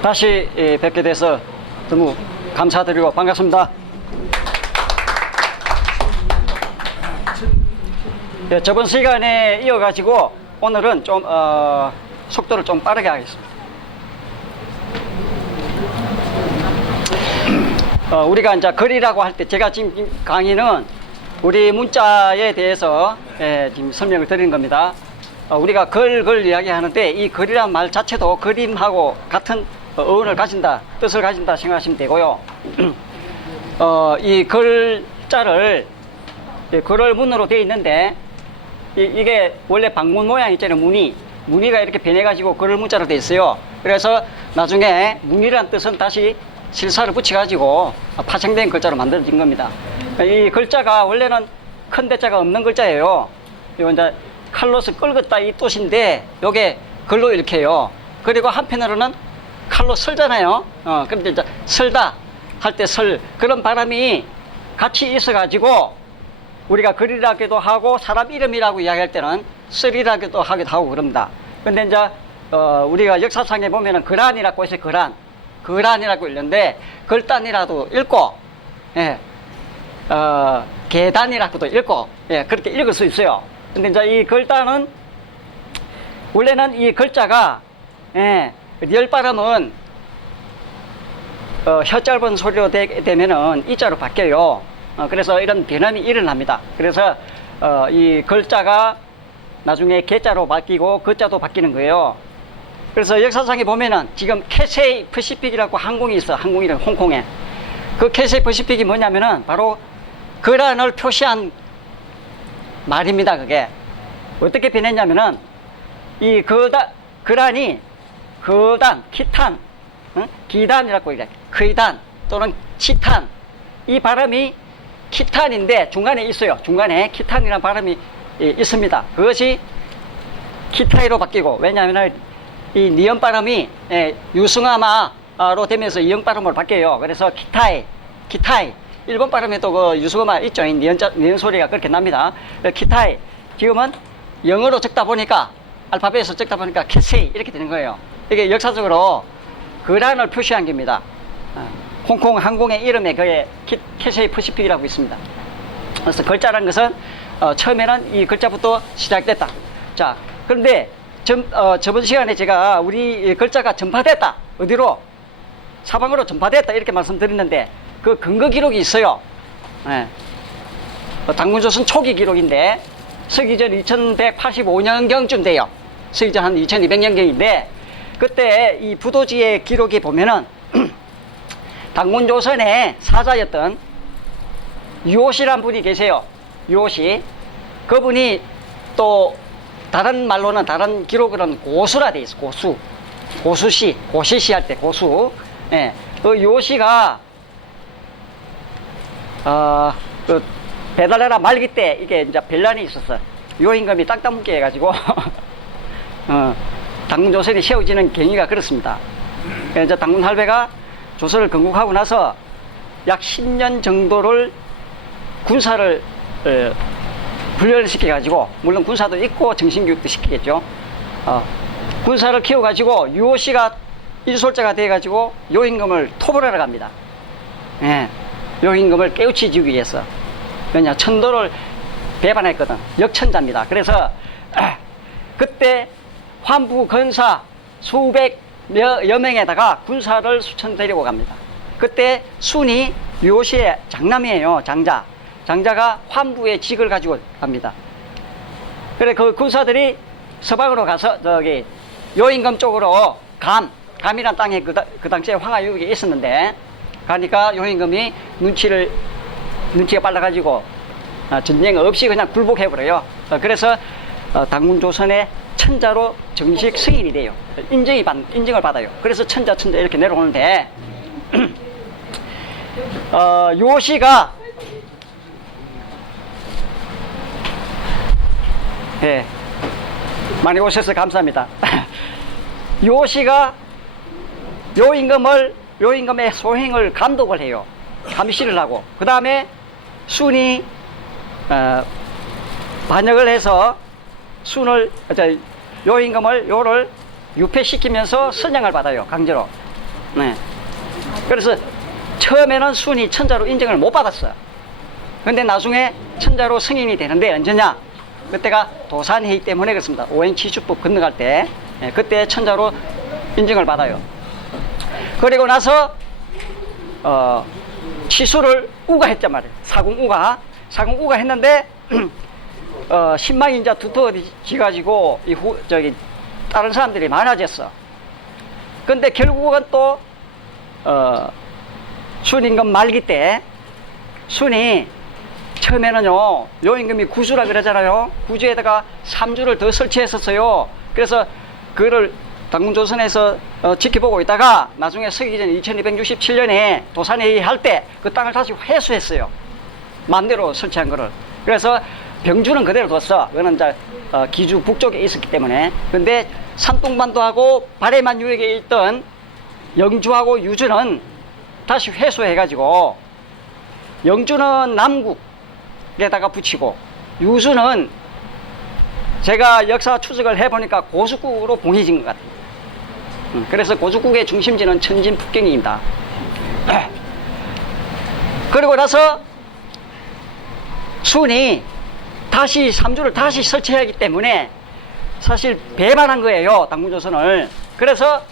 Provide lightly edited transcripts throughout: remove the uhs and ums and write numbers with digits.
다시 뵙게 돼서 너무 감사드리고 반갑습니다. 저번 시간에 이어가지고 오늘은 좀 속도를 좀 빠르게 하겠습니다. 우리가 이제 글이라고 할 때 제가 지금 강의는 우리 문자에 대해서 지금 설명을 드리는 겁니다. 우리가 글 이야기하는데 이 글이란 말 자체도 그림하고 같은 어원을 가진다, 뜻을 가진다 생각하시면 되고요. 이 글자를 글을 문으로 되어 있는데 이게 원래 방문 모양 있잖아요. 무늬가 이렇게 변해가지고 글을 문자로 되어 있어요. 그래서 나중에 무늬란 뜻은 다시 실사를 붙여가지고 파생된 글자로 만들어진 겁니다. 이 글자가 원래는 큰 대자가 없는 글자예요. 요 이제 칼로서 끌었다 이 뜻인데 요게 글로 이렇게 해요. 그리고 한편으로는 칼로 설잖아요. 그런데 이제 설다 할 때 그런 바람이 같이 있어가지고 우리가 글이라기도 하고 사람 이름이라고 이야기할 때는 쓸이라기도 하기도 하고 그럽니다. 근데 이제 우리가 역사상에 보면은 거란이라고 해서 거란이라고 읽는데 글단이라도 읽고, 계단이라고도 읽고, 그렇게 읽을 수 있어요. 근데 이제 이 글단은 원래는 이 글자가 열 발음은 혀 짧은 소리로 되면은 이자로 바뀌어요. 그래서 이런 변함이 일어납니다. 그래서 이 글자가 나중에 개자로 바뀌고 거자도 바뀌는 거예요. 그래서 역사상에 보면은 지금 캐세이 퍼시픽이라고 항공이 있어. 항공이란 홍콩에. 그 캐세이 퍼시픽이 뭐냐면은 바로 거란을 표시한 말입니다. 그게 어떻게 변했냐면은 이 거란이 거단, 키탄, 기단이라고 이래. 거단 또는 치탄. 이 발음이 키탄인데 중간에 있어요. 중간에 키탄이라는 발음이 있습니다. 그것이 키타이로 바뀌고, 왜냐하면 이 니은 발음이 유승화마로 되면서 이응 발음으로 바뀌어요. 그래서 키타이. 일본 발음에도 그 유승화마 있죠. 니은 소리가 그렇게 납니다. 키타이. 지금은 영어로 적다 보니까, 알파벳으로 적다 보니까 캐세이 이렇게 되는 거예요. 이게 역사적으로 거란을 표시한 겁니다. 홍콩 항공의 이름에 그게 캐세이 퍼시픽이라고 있습니다. 그래서 글자라는 것은 처음에는 이 글자부터 시작됐다. 자, 그런데 저번 시간에 제가 우리 글자가 전파됐다. 어디로? 사방으로 전파됐다. 이렇게 말씀드렸는데 그 근거 기록이 있어요. 당군조선 초기 기록인데 서기전 2185년경쯤 돼요. 서기전 한 2200년경인데 그때 이 부도지의 기록에 보면은 당군조선의 사자였던 유호시란 분이 계세요. 유호시. 그분이 또 다른 말로는 다른 기록으로는 고수라 돼 있어. 고시시 할 때 고수. 그 유호시가 그 배달나라 말기 때 이게 이제 변란이 있었어. 요임금이 땅 따먹게 해가지고 당군조선이 세워지는 경위가 그렇습니다. 이제 당군 할배가 조선을 건국하고 나서 약 10년 정도를 군사를 훈련을 시켜가지고, 물론 군사도 있고 정신교육도 시키겠죠. 군사를 키워가지고 유호씨가 일솔자가 돼가지고 요임금을 토벌하러 갑니다. 요임금을 깨우치기 위해서. 왜냐, 천도를 배반했거든. 역천자입니다. 그래서 그때 환부 건사 수백여 명에다가 군사를 수천 데리고 갑니다. 그때 순이 유호씨의 장남이에요. 장자가 환부의 직을 가지고 갑니다. 그래 그 군사들이 서방으로 가서 저기 요임금 쪽으로 감이란 땅에 그 당시에 황하유역이 있었는데 가니까 요임금이 눈치가 빨라가지고 전쟁 없이 그냥 굴복해버려요. 그래서 당군조선의 천자로 정식 승인이 돼요. 인정을 받아요. 그래서 천자 이렇게 내려오는데 요시가 많이 오셔서 감사합니다. 요시가 요임금의 소행을 감독을 해요. 감시를 하고, 그 다음에 순이 반역을 해서 순을 요임금을 요를 유폐시키면서 선양을 받아요. 강제로. 네. 그래서 처음에는 순이 천자로 인정을 못 받았어요. 근데 나중에 천자로 승인이 되는데 언제냐? 그때가 도산회의 때문에 그렇습니다. 오행치수법 건너갈 때 그때 천자로 인정을 받아요. 그리고 나서 치수를 우가 했단 말이에요. 사궁우가 했는데 신망이 이제 두터워지가지고 다른 사람들이 많아졌어. 근데 결국은 또 순임금 말기 때 순이 처음에는요 요임금이 구주라 그러잖아요. 구주에다가 3주를 더 설치했었어요. 그래서 그거를 당군조선에서 지켜보고 있다가 나중에 서기전 2267년에 도산회의 할 때 그 땅을 다시 회수했어요. 마음대로 설치한 거를. 그래서 병주는 그대로 뒀어. 그거는 이제 기주 북쪽에 있었기 때문에. 근데 산둥반도하고 바레만 유역에 있던 영주하고 유주는 다시 회수해가지고 영주는 남국에다가 붙이고 유주는 제가 역사 추적을 해보니까 고숙국으로 봉해진 것 같아요. 그래서 고숙국의 중심지는 천진 북경입니다. 그리고 나서 순이 다시 3주를 다시 설치해야 하기 때문에 사실 배반한 거예요. 당군조선을. 그래서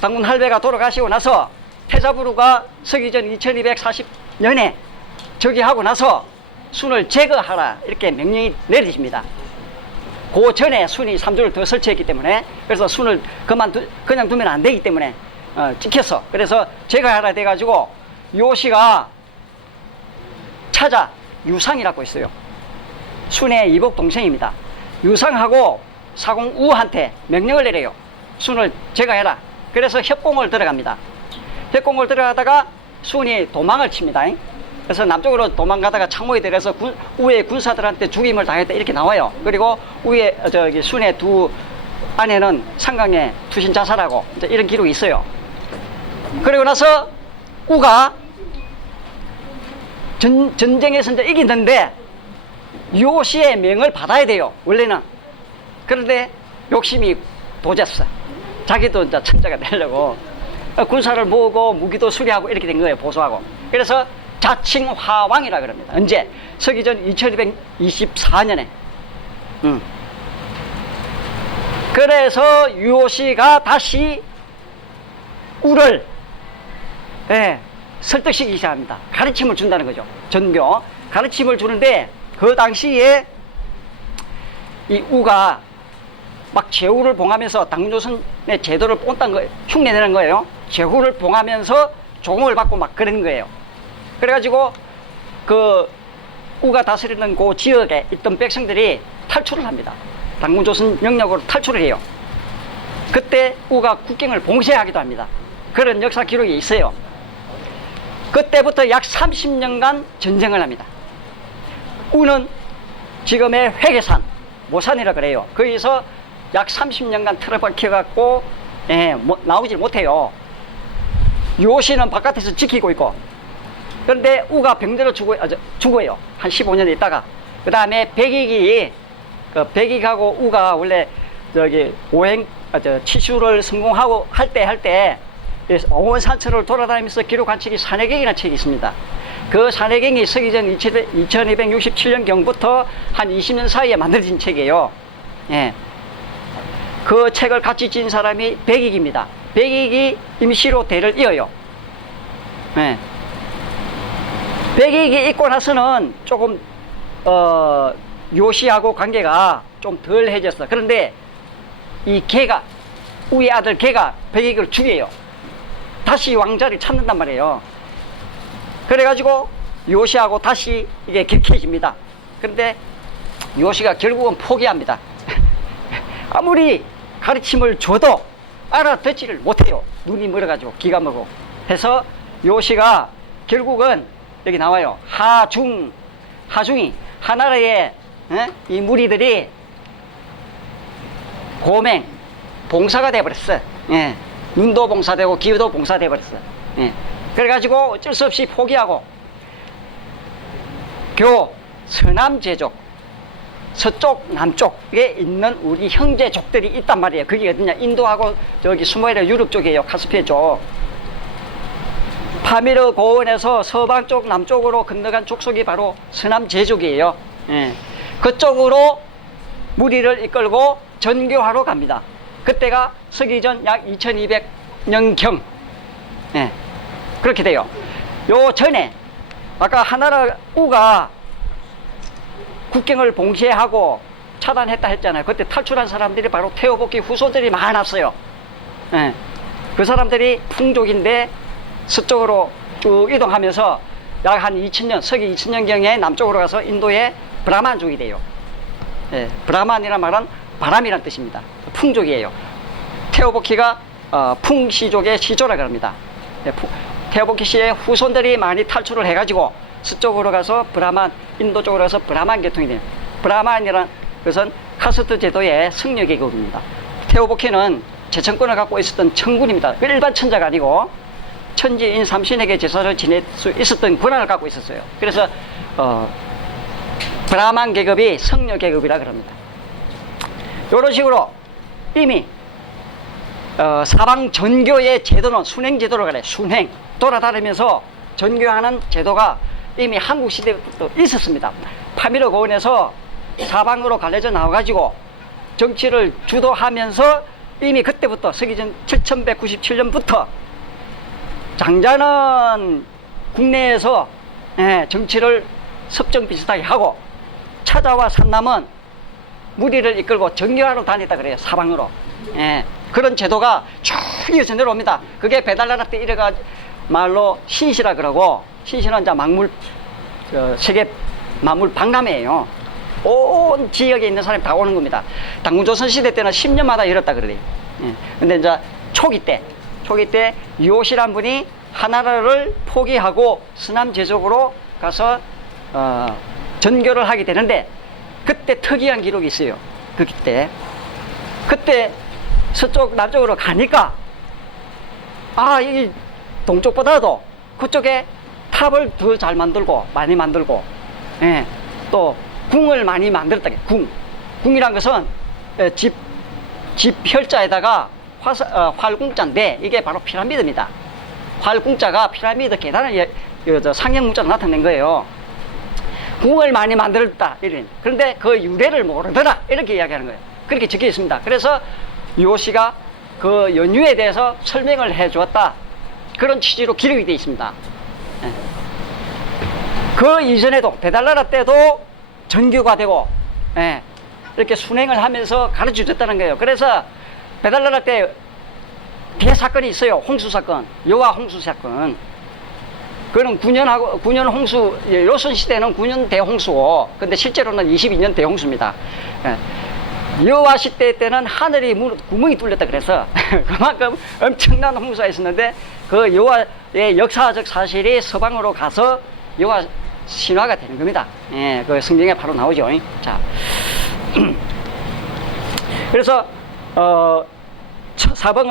당군 할배가 돌아가시고 나서 태자부루가 서기전 2240년에 즉위하고 나서 순을 제거하라 이렇게 명령이 내려집니다. 그 전에 순이 3주를 더 설치했기 때문에. 그래서 순을 그냥 두면 안 되기 때문에 찍혔어. 그래서 제거하라 돼가지고 요시가 차자 유상이라고 있어요. 순의 이복 동생입니다. 유상하고 사공우한테 명령을 내려요. 순을 제거해라. 그래서 협공을 들어갑니다. 협공을 들어가다가 순이 도망을 칩니다. 그래서 남쪽으로 도망가다가 창모에 들어서 우에 군사들한테 죽임을 당했다 이렇게 나와요. 그리고 우에 순의 두 아내는 상강에 투신 자살하고 이런 기록이 있어요. 그리고 나서 우가 전쟁에서 이제 이기는데 요시의 명을 받아야 돼요. 원래는. 그런데 욕심이 도졌어. 자기도 이제 천자가 되려고 군사를 모으고 무기도 수리하고 이렇게 된 거예요. 보수하고. 그래서 자칭화왕이라 그럽니다. 언제? 서기전 2224년에. 그래서 요시가 다시 우를 설득시키기 시작합니다. 가르침을 준다는 거죠. 전교 가르침을 주는데 그 당시에 이 우가 막 제후를 봉하면서 당조선의 제도를 꼰딴 거 흉내내는 거예요. 제후를 봉하면서 종을 받고 막 그런 거예요. 그래가지고 그 우가 다스리는 그 지역에 있던 백성들이 탈출을 합니다. 당군조선 영역으로 탈출을 해요. 그때 우가 국경을 봉쇄하기도 합니다. 그런 역사 기록이 있어요. 그때부터 약 30년간 전쟁을 합니다. 우는 지금의 회계산, 모산이라 그래요. 거기서 약 30년간 틀어박혀갖고 나오질 못해요. 요시는 바깥에서 지키고 있고. 그런데 우가 병대로 죽어요. 한 15년 있다가. 그 다음에 백익하고 우가 원래 치수를 성공하고 할 때 오원산천을 돌아다니면서 기록한 책이 산해경이라는 책이 있습니다. 그 산해경이 서기전 2267년경부터 한 20년 사이에 만들어진 책이에요. 그 책을 같이 지은 사람이 백익입니다. 백익이 임시로 대를 이어요. 백익이 있고 나서는 조금 요시하고 관계가 좀 덜해졌어. 그런데 이 걔가 우의 아들 걔가 백익을 죽여요. 다시 왕자를 찾는단 말이에요. 그래가지고 요시하고 다시 이게 격해집니다. 그런데 요시가 결국은 포기합니다. 아무리 가르침을 줘도 알아듣지를 못해요. 눈이 멀어가지고 기가 먹어 해서 요시가 결국은 여기 나와요. 하중이 하나라의 이 무리들이 고맹 봉사가 돼버렸어. 눈도 봉사되고 귀도 봉사돼버렸어. 그래가지고 어쩔 수 없이 포기하고 서남제족, 서쪽, 남쪽에 있는 우리 형제족들이 있단 말이에요. 그게 어디냐? 인도하고 저기 수모에라 유럽 쪽이에요. 카스피해 쪽. 파미르 고원에서 서방 쪽, 남쪽으로 건너간 족속이 바로 서남제족이에요. 예. 그쪽으로 무리를 이끌고 전교하러 갑니다. 그때가 서기전 약 2200년경. 예. 그렇게 돼요. 요 전에 아까 하나라 우가 국경을 봉쇄하고 차단했다 했잖아요. 그때 탈출한 사람들이 바로 태호복기 후손들이 많았어요. 예. 그 사람들이 풍족인데 서쪽으로 쭉 이동하면서 약 한 2000년, 서기 2000년경에 남쪽으로 가서 인도의 브라만족이 돼요. 예. 브라만이란 말은 바람이란 뜻입니다. 풍족이에요. 태호복기가 풍시족의 시조라 그럽니다. 예. 태호복기 씨의 후손들이 많이 탈출을 해가지고 서쪽으로 가서 브라만, 인도 쪽으로 가서 브라만 계통이 돼요. 브라만이란 것은 카스트 제도의 승려 계급입니다. 태호복기는 제천권을 갖고 있었던 천군입니다. 일반 천자가 아니고 천지인 삼신에게 제사를 지낼 수 있었던 권한을 갖고 있었어요. 그래서 브라만 계급이 승려 계급이라 그럽니다. 이런 식으로 이미 사방 전교의 제도는 순행 제도로 그래. 순행 돌아다니면서 전교하는 제도가 이미 한국 시대부터 있었습니다. 파미르 고원에서 사방으로 갈려져 나와가지고 정치를 주도하면서 이미 그때부터 서기전 7197년부터 장자는 국내에서 정치를 섭정 비슷하게 하고 차자와 산남은 무리를 이끌고 정교하러 다녔다 그래요. 사방으로. 그런 제도가 쭉 이어져 내려옵니다. 그게 배달나라 때 이래가 말로 신시라 그러고, 신시는 이제 만물, 세계 만물 박람회예요. 온 지역에 있는 사람이 다 오는 겁니다. 당군조선 시대 때는 10년마다 열었다 그래요. 근데 이제 초기 때 유호시란 분이 하나라를 포기하고 서남제족으로 가서 전교를 하게 되는데, 그때 특이한 기록이 있어요. 그때 서쪽 남쪽으로 가니까 이 동쪽보다도 그쪽에 탑을 더 잘 만들고 많이 만들고, 또 궁을 많이 만들었다. 궁이란 것은 집 혈자에다가 활궁자인데 이게 바로 피라미드입니다. 활궁자가 피라미드 계단을 상형 문자로 나타낸 거예요. 궁을 많이 만들었다 이런. 그런데 그 유래를 모르더라 이렇게 이야기하는 거예요. 그렇게 적혀 있습니다. 그래서 유호씨가 그 연유에 대해서 설명을 해 주었다, 그런 취지로 기록이 되어 있습니다. 그 이전에도 배달나라 때도 전교가 되고 이렇게 순행을 하면서 가르쳐 줬다는 거예요. 그래서 배달나라 때 대사건이 있어요. 홍수 사건, 여화 홍수 사건. 그는 9년 홍수, 요선 시대는 9년 대홍수고, 근데 실제로는 22년 대홍수입니다. 여화 시대 때는 하늘이 구멍이 뚫렸다 그래서 그만큼 엄청난 홍수가 있었는데, 그 여화의 역사적 사실이 서방으로 가서 여화 신화가 되는 겁니다. 그 성경에 바로 나오죠. 자, 그래서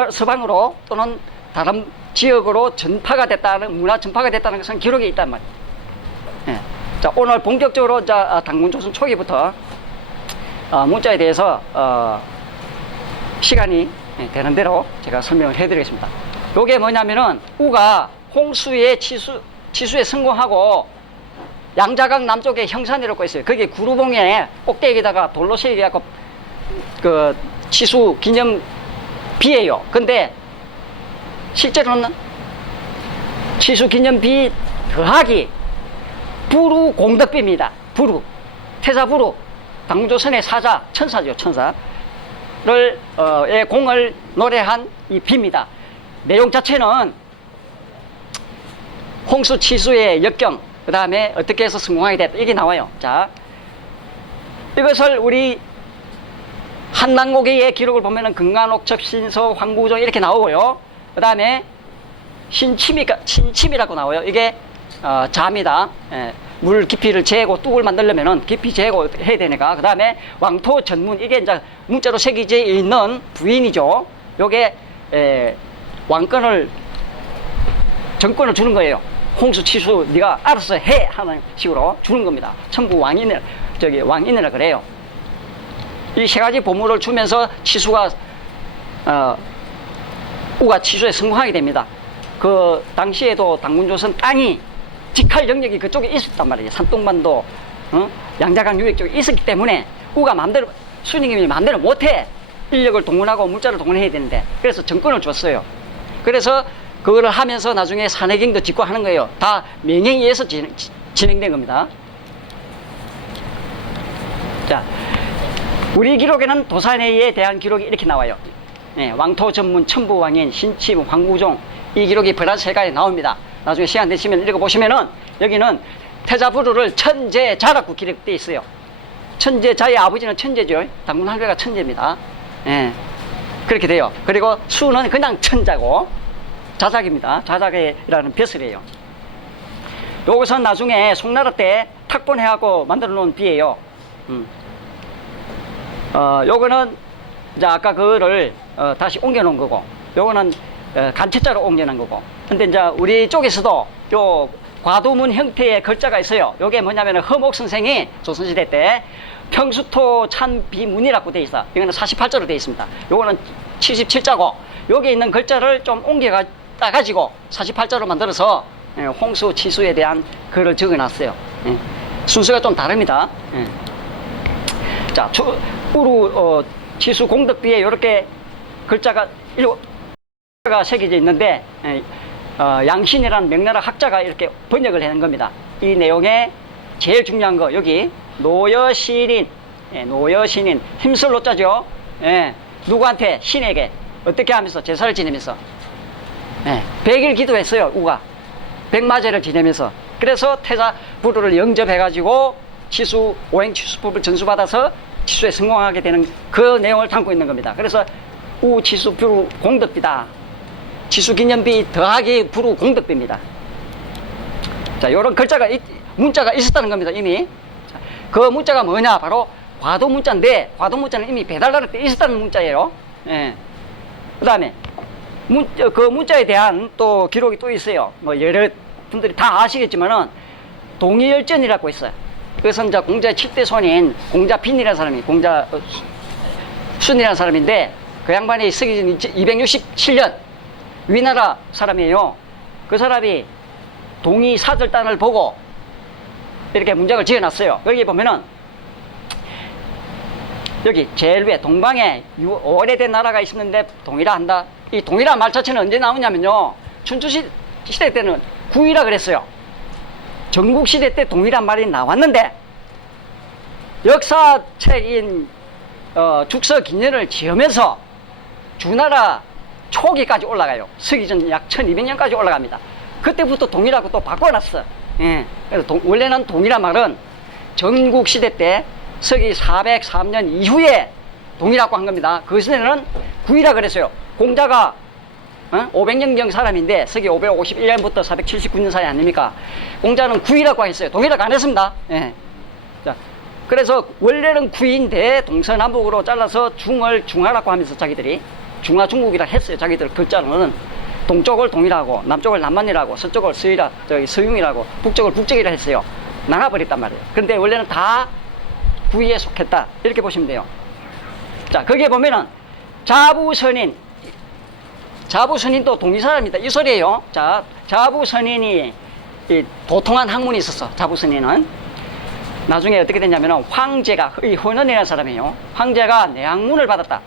서방으로 또는 다른 지역으로 전파가 됐다는, 문화 전파가 됐다는 것은 기록에 있단 말이에요. 자, 오늘 본격적으로 당군조선 초기부터 문자에 대해서 시간이 되는 대로 제가 설명을 해드리겠습니다. 이게 뭐냐면은 우가 홍수의 치수에 성공하고 양자강 남쪽에 형산이 놓고 있어요. 거기 구루봉에 꼭대기에다가 돌로 세워갖고 그 치수 기념 비예요. 근데 실제로는 치수 기념 비 더하기 부루 공덕비입니다. 부루, 태사부루, 당조선의 사자, 천사죠, 천사를 공을 노래한 이 비입니다. 내용 자체는 홍수 치수의 역경, 그 다음에 어떻게 해서 성공하게 됐다, 이게 나와요. 자, 이것을 우리 한남고개의 기록을 보면은 금관옥첩, 신서, 황구조 이렇게 나오고요. 그 다음에 신침이라고 나와요. 이게 자입니다. 물 깊이를 재고 뚝을 만들려면은 깊이 재고 해야 되니까. 그 다음에 왕토 전문, 이게 이제 문자로 새겨져 있는 부인이죠. 요게 정권을 주는 거예요. 홍수 치수 네가 알아서 해 하는 식으로 주는 겁니다. 천부 왕인을 왕인이라 그래요. 이 세 가지 보물을 주면서 치수가 우가 치수에 성공하게 됩니다. 그 당시에도 당군조선 땅이 직할 영역이 그쪽에 있었단 말이에요. 산동반도 양자강 유역 쪽에 있었기 때문에 우가 마음대로 순임금이 마음대로 못해. 인력을 동원하고 물자를 동원해야 되는데 그래서 정권을 줬어요. 그래서 그거를 하면서 나중에 산해경도 짓고 하는 거예요. 다 명령에 의해서 진행된 겁니다. 자, 우리 기록에는 도산해에 대한 기록이 이렇게 나와요. 네, 왕토 전문 천부왕인 신침 황구종 이 기록이 브라세가에 나옵니다. 나중에 시간 되시면 읽어보시면은 여기는 태자부루를 천재자라고 기록되어 있어요. 천재자의 아버지는 천재죠. 당군 할배가 천재입니다. 예, 그렇게 돼요. 그리고 수는 그냥 천자고 자작입니다. 자작이라는 벼슬이에요. 요것은 나중에 송나라 때 탁본해하고 만들어 놓은 비예요. 요거는 이제 아까 그거를 다시 옮겨 놓은 거고, 요거는 간체자로 옮겨 놓은 거고. 근데 이제 우리 쪽에서도 요 과도문 형태의 글자가 있어요. 요게 뭐냐면 허목 선생이 조선시대 때 평수토 찬비문이라고 되어 있어. 이거는 48자로 되어 있습니다. 요거는 77자고, 여기 있는 글자를 좀 옮겨 따가지고 48자로 만들어서 홍수 치수에 대한 글을 적어 놨어요. 순서가 좀 다릅니다. 자, 우루 치수 공덕비에 이렇게 글자가 새겨져 있는데 양신이라는 명나라 학자가 이렇게 번역을 해낸 겁니다. 이 내용에 제일 중요한 거 여기 노여신인, 노여신인 힘쓸 노자죠. 누구한테? 신에게. 어떻게 하면서? 제사를 지내면서 100일 기도했어요. 우가 백마제를 지내면서. 그래서 태자 부루를 영접해 가지고 치수 오행 치수법을 전수받아서 치수에 성공하게 되는 그 내용을 담고 있는 겁니다. 그래서 우 치수 부루 공덕비다. 치수 기념비 더하기 부루 공덕비입니다. 자, 요런 글자가 문자가 있었다는 겁니다. 이미. 그 문자가 뭐냐? 바로 과도 문자인데, 과도 문자는 이미 배달날 때 있었다는 문자예요. 그 다음에 그 문자에 대한 또 기록이 또 있어요. 뭐 여러 분들이 다 아시겠지만은 동의열전이라고 있어요. 그것은 이제 공자의 7대 손인 공자빈이라는 사람이, 공자순이라는 사람인데, 그 양반이 쓰기 전 267년 위나라 사람이에요. 그 사람이 동의 사절단을 보고 이렇게 문장을 지어놨어요. 여기 보면은 여기 제일 위에 동방에 오래된 나라가 있었는데 동이라 한다. 이 동이라는 말 자체는 언제 나오냐면요, 춘추시대 때는 구이라 그랬어요. 전국시대 때 동이란 말이 나왔는데 역사책인 죽서긴년을 지으면서 주나라 초기까지 올라가요. 서기전 약 1200년까지 올라갑니다. 그때부터 동이라고 또 바꿔놨어. 그래서 원래는 동이란 말은 전국시대 때 서기 403년 이후에 동이라고 한 겁니다. 그 전에는 구이라 그랬어요. 공자가 500년경 사람인데 서기 551년부터 479년 사이 아닙니까? 공자는 구이라고 했어요. 동이라고 안 했습니다. 자, 그래서 원래는 구인데 동서남북으로 잘라서 중을 중하라고 하면서 자기들이 중하 중국이라 했어요. 자기들 글자로는 동쪽을 동이라고, 남쪽을 남만이라고, 서쪽을 서융이라고, 북쪽을 북쪽이라 했어요. 나눠버렸단 말이에요. 그런데 원래는 다 구이에 속했다. 이렇게 보시면 돼요. 자, 거기에 보면은 자부선인도 동이 사람입니다. 이 소리예요. 자, 자부선인이 도통한 학문이 있었어. 자부선인은 나중에 어떻게 됐냐면 황제가, 이 혼원이라는 사람이에요. 황제가 내학문을 받았다.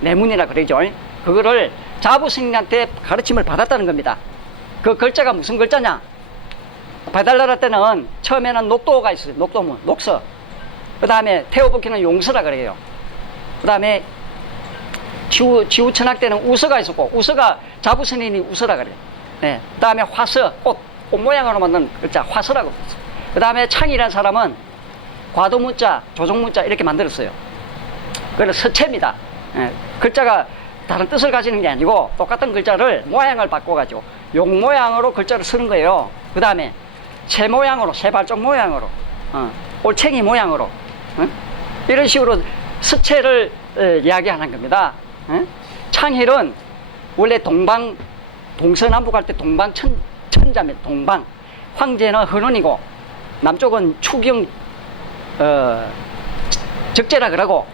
내문이라 그러죠. 그거를 자부선인한테 가르침을 받았다는 겁니다. 그 글자가 무슨 글자냐? 배달나라 때는 처음에는 녹도가 있어요. 녹도문, 녹서. 그 다음에 태호복희는 용서라 그래요. 그 다음에 지우천학 때는 우서가 있었고, 우서가 자부선인이 우서라 그래요. 그 다음에 화서, 꽃 모양으로 만든 글자 화서라고 그랬어요. 그 다음에 창이라는 사람은 과도문자, 조종문자 이렇게 만들었어요. 그래서 서체입니다. 글자가 다른 뜻을 가지는 게 아니고 똑같은 글자를 모양을 바꿔가지고 용 모양으로 글자를 쓰는 거예요. 그 다음에 새 모양으로, 새 발종 모양으로, 올챙이 모양으로, 이런 식으로 서체를 이야기하는 겁니다. 창힐은 원래 동방 동서남북 할 때 천자입니다. 동방. 황제는 헌원이고 남쪽은 추경 적제라 그러고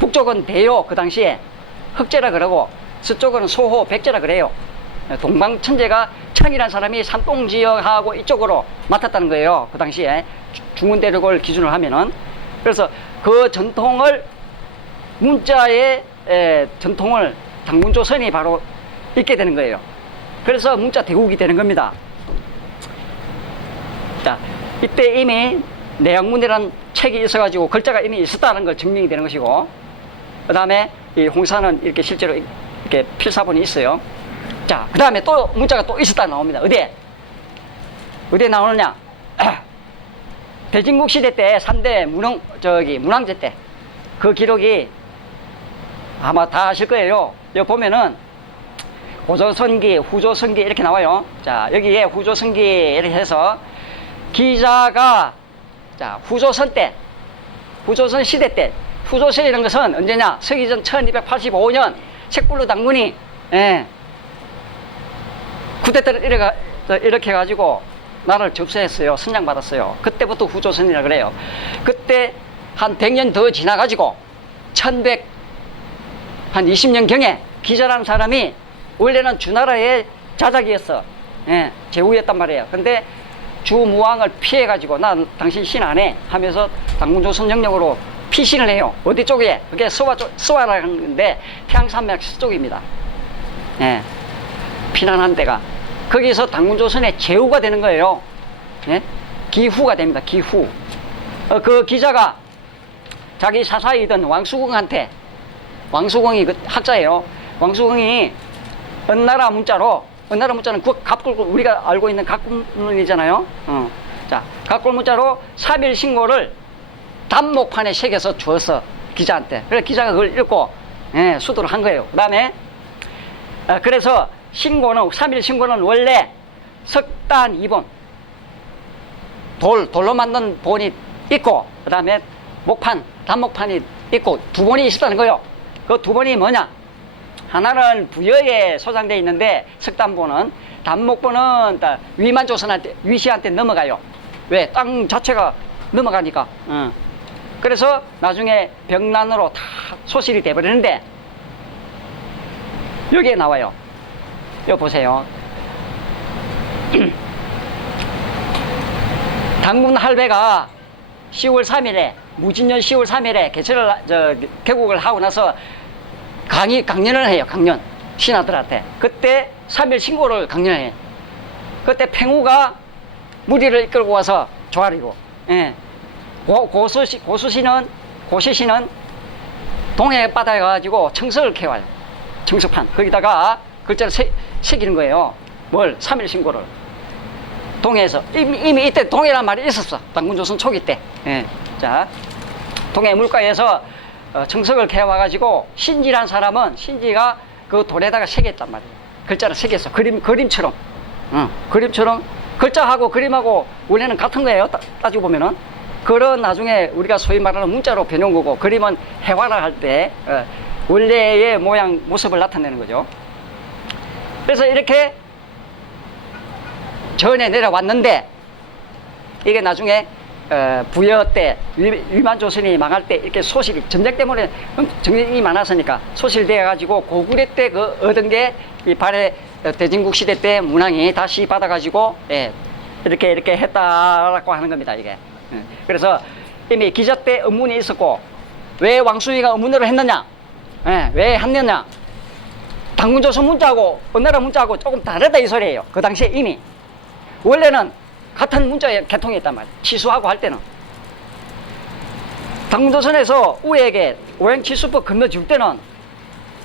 북쪽은 대요 그 당시에 흑제라 그러고 서쪽은 소호 백제라 그래요. 동방천제가 청이라는 사람이 산동지역하고 이쪽으로 맡았다는 거예요. 그 당시에 중원대륙을 기준으로 하면은. 그래서 그 전통을 문자의 전통을 당군조선이 바로 읽게 되는 거예요. 그래서 문자 대국이 되는 겁니다. 자, 이때 이미 내학문이라는 책이 있어가지고 글자가 이미 있었다는 걸 증명이 되는 것이고, 그 다음에 이 홍사는 이렇게 실제로 이렇게 필사본이 있어요. 자, 그 다음에 또 문자가 또 있었다 나옵니다. 어디에 나오느냐? 대진국 시대 때 3대 문왕제 때 그 기록이 아마 다 아실 거예요. 여기 보면은 고조선기, 후조선기 이렇게 나와요. 자, 여기에 후조선기 이렇게 해서 기자가 자, 후조선 시대 때, 후조선이라는 것은 언제냐? 서기전 1285년 색불로 당군이 쿠데타를 이렇게 해가지고 나라를 접수했어요. 선양받았어요. 그때부터 후조선이라 그래요. 그때 한 100년 더 지나가지고 1120년경에 기자라는 사람이 원래는 주나라의 자작이었어. 제후였단 말이에요. 근데 주무왕을 피해가지고 난 당신 신 안 해 하면서 당군조선 영역으로 피신을 해요. 어디 쪽에? 그게 스와라는 건데 태양산맥 서쪽입니다. 피난한 데가. 거기서 당군조선의 제후가 되는 거예요. 기후가 됩니다. 기후. 그 기자가 자기 사사이던 왕수공한테, 왕수공이 그 학자예요. 왕수공이 은나라 문자는 그 갑골, 우리가 알고 있는 갑골문이잖아요. 자, 갑골 문자로 3일 신고를 단목판에 새겨서 주었어, 기자한테. 그래서 기자가 그걸 읽고 수도를 한 거예요. 그 다음에 그래서 3일 신고는 원래 석단 2본 돌로 만든 본이 있고, 그 다음에 단목판이 있고 2본이 있었다는 거예요. 그 2본이 뭐냐? 하나는 부여에 소장되어 있는데 석단본은, 단목본은 위시한테 넘어가요. 왜? 땅 자체가 넘어가니까. 그래서 나중에 병난으로 다 소실이 돼버리는데, 여기에 나와요. 여기 보세요. 당군 할배가 10월 3일에, 무진년 10월 3일에 개국을 하고 나서 강연을 해요. 강연. 신하들한테. 그때 3일 신고를 강연해. 그때 팽우가 무리를 이끌고 와서 조아리고, 고시시는 동해 바다에 가가지고 청석을 캐와요. 청석판. 거기다가 글자를 새기는 거예요. 뭘? 3일 신고를. 동해에서. 이미 이때 동해란 말이 있었어. 당군조선 초기 때. 자, 동해 물가에서 청석을 캐와가지고 신지란 사람은 신지가 그 돌에다가 새겼단 말이에요. 글자를 새겼어. 그림처럼. 그림처럼. 글자하고 그림하고 원래는 같은 거예요. 따지고 보면은. 그런 나중에 우리가 소위 말하는 문자로 변형 거고, 그림은 해화라 할 때 원래의 모습을 나타내는 거죠. 그래서 이렇게 전에 내려왔는데, 이게 나중에 부여 때 위만조선이 망할 때 이렇게 소실이 전쟁 때문에 전쟁이 많았으니까 소실되어 가지고 고구려 때 그 얻은 게 이 발해 대진국 시대 때 문왕이 다시 받아가지고 이렇게 했다라고 하는 겁니다. 이게. 그래서 이미 기자 때 의문이 있었고, 왜 왕수위가 의문으로 했느냐? 왜 했느냐? 당군조선 문자하고 은나라 문자하고 조금 다르다 이 소리예요. 그 당시에 이미 원래는 같은 문자의 개통이었단 말이에요. 치수하고 할 때는. 당군조선에서 우에게 오행치수법 건너줄 때는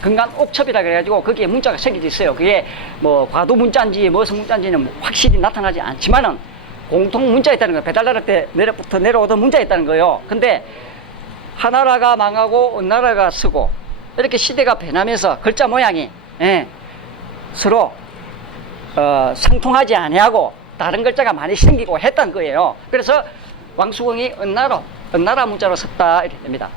근간옥첩이라 그래가지고 거기에 문자가 새겨져 있어요. 그게 뭐 과도문자인지 무슨 문자인지는 확실히 나타나지 않지만은 공통 문자였다는 거예요. 배달나라 때부터 내려오던 문자였다는 거예요. 근데 하나라가 망하고 은나라가 서고 이렇게 시대가 변하면서 글자 모양이 서로 상통하지 아니하고 다른 글자가 많이 생기고 했던 거예요. 그래서 왕수공이 은나라 문자로 썼다 이렇게 됩니다.